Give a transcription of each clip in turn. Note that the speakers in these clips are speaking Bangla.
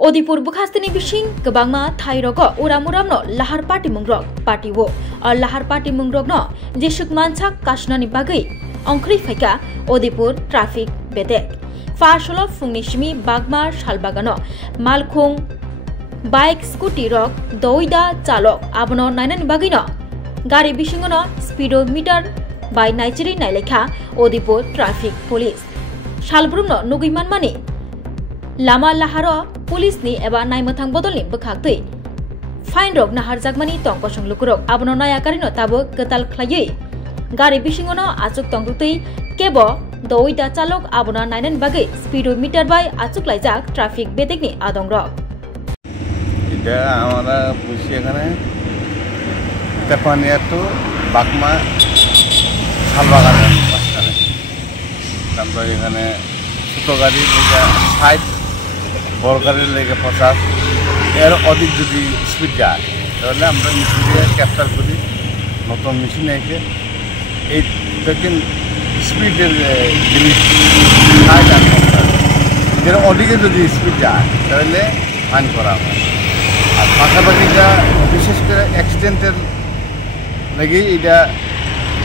Odipur bukhastini bising kebangma thairogo uram-uramno lahar party mungrok partiwo lahar party mungrokno jesuk manchak kasnani bagai ongkhri phaika Odipur traffic bedek farsolo fungni simi bagmar salbagano malkhung bike scooty rok doida chalok abono nainani bagino gari bisingono speedometer by naijeri nailekha Odipur traffic police salbrumno nugiman mani lama laharo police ni eba naimethang bodolni bukhaktui fine rok nahar jagmani tongkosong lukurok abono naya karino tabo ketal khlaiui gari bisingono achuk tongkrutui kebo doida chalok abono nainan bagai speedometer by achuk laijak traffic bedekni adongrok এটা আমরা বুঝি এখানে তেপানিয়া তো বাগমা শালবাগানের মাঝখানে আমরা এখানে ছোট গাড়ির লেগে 60 বড় গাড়ির লেগে 50 এর অধিক যদি স্পিড যায় তাহলে আমরা মেশিন দিয়ে ক্যাপচার করি নতুন মেশিন এসে এই দেখেন স্পিডের জিনিস 60 আর 50 এর অধিকে যদি স্পিড যায় তাহলে ফাইন করা হয় আর পাশাপাশিটা বিশেষ করে অ্যাক্সিডেন্টের লেগে এটা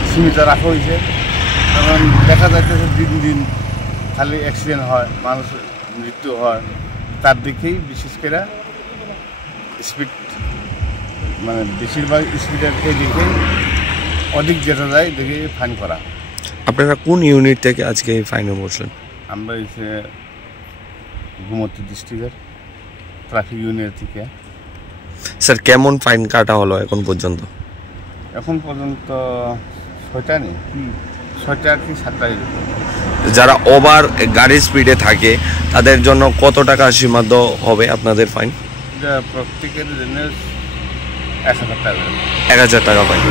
সীমিত রাখা হয়েছে কারণ দেখা যাচ্ছে দিন দিন খালি অ্যাক্সিডেন্ট হয় মানুষ মৃত্যু হয় তার দিকেই বিশেষ করে স্পিড মানে বেশিরভাগ স্পিডের দিকেই অধিক যেটা যায় দেখে ফাইন করা। আপনারা কোন ইউনিট থেকে আজকে এই ফাইনে বসলেন? আমরা এসে গোমতী ডিস্ট্রিক্টের ট্রাফিক ইউনিয়ন থেকে। স্যার কেমন ফাইন কাটা হলো এখন পর্যন্ত? এখন পর্যন্ত 6টা নেই 6টা কি 7টা। যারা ওভার গাড়ির স্পিডে থাকে তাদের জন্য কত টাকা সীমাবদ্ধ হবে আপনাদের ফাইন? প্রত্যেকের জন্য 1000 টাকা। 1000 টাকা ফাইন।